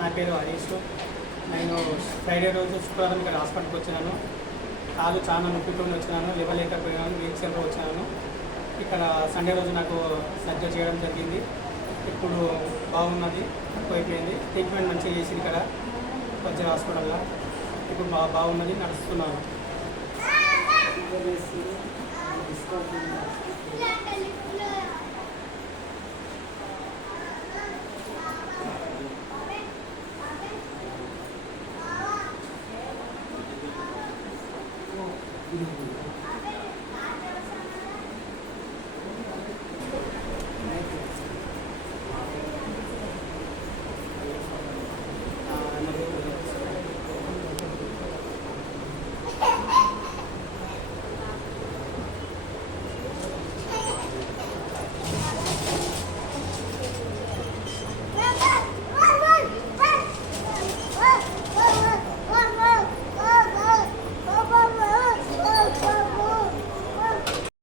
నా పేరు హరీష్. నేను ఫ్రైడే రోజు శుక్రవారం ఇక్కడ హాస్పిటల్కి వచ్చినాను. కాలు చాలా నొప్పితో వచ్చినాను, లేవలేకపోయినాను, వీల్ చైర్లో వచ్చినాను. ఇక్కడ సండే రోజు నాకు సర్జరీ చేయడం జరిగింది. ఇప్పుడు బాగున్నది, ఎక్కువైపోయింది. ట్రీట్మెంట్ మంచిగా చేసింది ఇక్కడ వజ్ర హాస్పిటల్లో. ఇప్పుడు బాగున్నది, నడుస్తున్నాను.